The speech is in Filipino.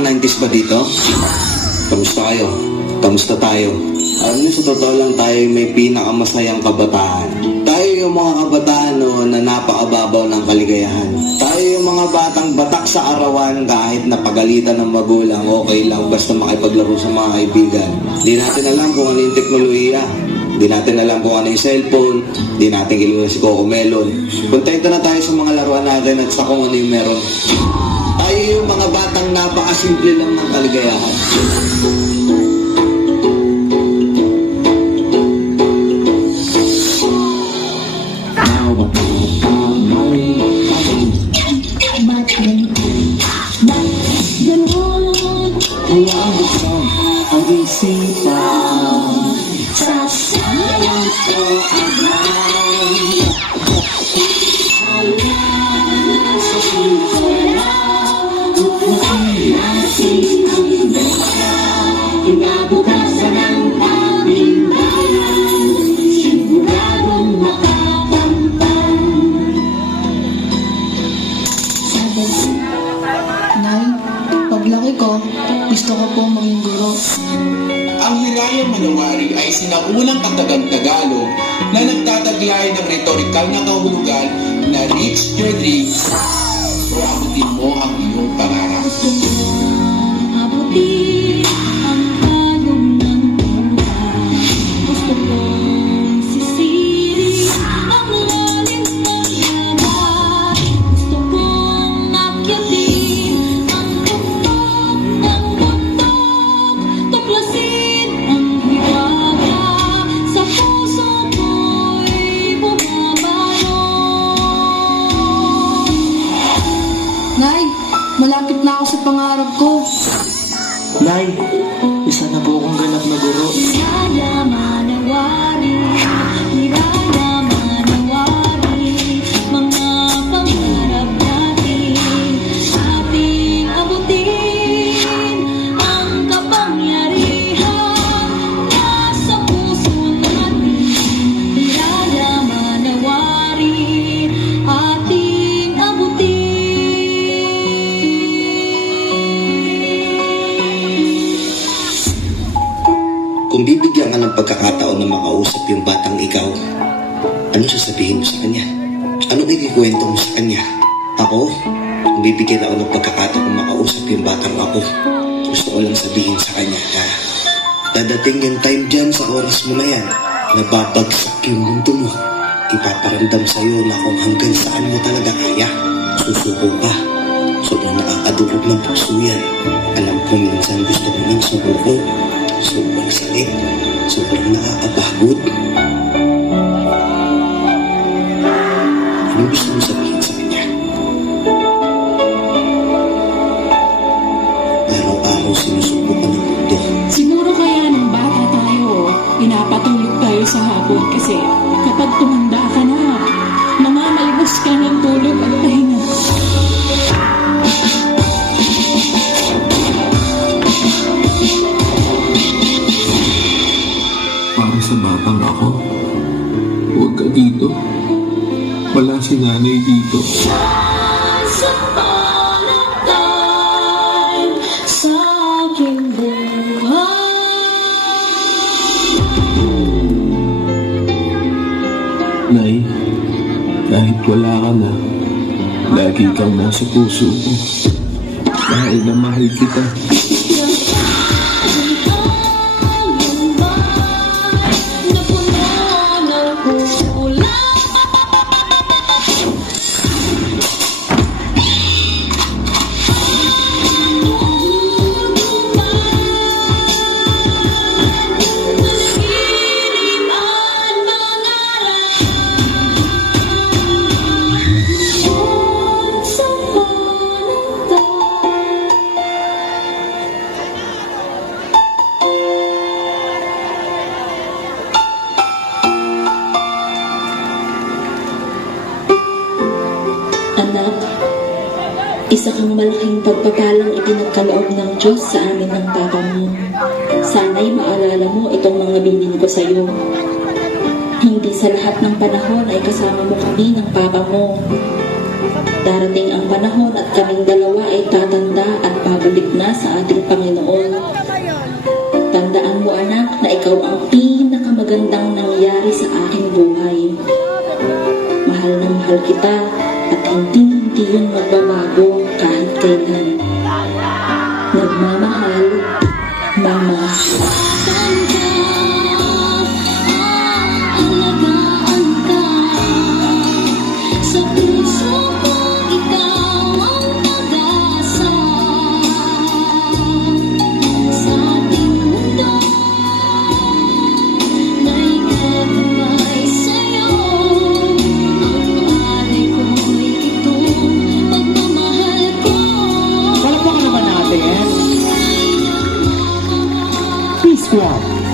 batang 90s ba dito? Kamusta kayo? Kamusta tayo? Alam niyo, sa totoo lang tayo may pinakamasayang kabataan. Tayo yung mga kabataan na napakababaw ng kaligayahan. Tayo yung mga batang batak sa arawan kahit napagalitan ng magulang, okay lang basta makipaglaro sa mga kaibigan. Di natin alam kung ano yung teknolohiya. Di natin alam kung ano yung cellphone. Di natin kilala si Coco Melon. Kontento na tayo sa mga laruan natin at sa kung ano yung meron. Tayo yung mga batang napakasimple lang ng kaligayahan. Kaya buksan ang isipan sa sayang ko agad. Sa puso lang nasin ang dala. Inabukasan ang aming bayan, siguradong makakamtan. Nay, paglaki ko, gusto ko pong maging guro. Ang Hirayang Manawari ay sinaunang katagang-Tagalog na nagtataglay ng retorikal na kahulugan na reach your dreams o abutin mo ang iyong pangarap. Abutin ang talong ng buhay. Gusto kong sisiri ang lalim ng yaman. Gusto kong akyatin ang tuktok ng bundok. Tuklasin ang hiwaga sa puso ko'y bumabalot. Nay, malapit na ako sa pangarap ko. Nay, isa na po akong ganap na guro. Hiraya Manawari, Hiraya Manawari, mga pangarap natin, ating abutin ang kapangyarihan nasa puso natin. Hiraya Manawari, ating abutin. Kung bibigyan ka ng pagkakataon na makausap yung batang ikaw, ano sasabihin mo sa kanya? Anong ikikwento mo sa kanya? Ako, kung bibigyan ako ng pagkakataon na makausap yung batang ako, gusto ko lang sabihin sa kanya na dadating yung time dyan sa oras mo na yan, na babagsak yung mundo mo. Ipaparamdam sa'yo na kung hanggang saan mo talaga kaya. Susuko ka. Sobrang nakakadulog ng puso yan. Alam ko minsan gusto mo nang sumuko. Sobrang sakit. Sobrang nakakapagod. Ano gusto mo sabihin sa kanya? Araw-araw sinusubukan ng mundo. Siguro kaya nung bata tayo, pinapatulog tayo sa hapon kasi kapag tumanda ka na, namamalibos ka ng tulog at pahinga. Para sa batang ako, huwag ka dito. Wala si nanay dito. Sa palatay sa aking buhay. Nay, kahit wala ka na, lagi kang nasa puso ko. Dahil na mahal kita. Anak, isa kang malaking pagpapalang ipinagkaloob ng Diyos sa amin ng Papa mo. Sana'y maalala mo itong mga bilin ko sa iyo. Hindi sa lahat ng panahon ay kasama mo kami ng Papa mo. Darating ang panahon at kaming dalawa ay tatanda at babalik na sa kita at hindi yun magbabago kahit kailan. Nagmamahal, Mama. Alagaan ka sa puso ko, ikaw ang pag-asa sa ating mundo na ikagabay sa'yo. Ang alay ko'y itong pagmamahal ko. Palakpakan naman natin. Peace Squad.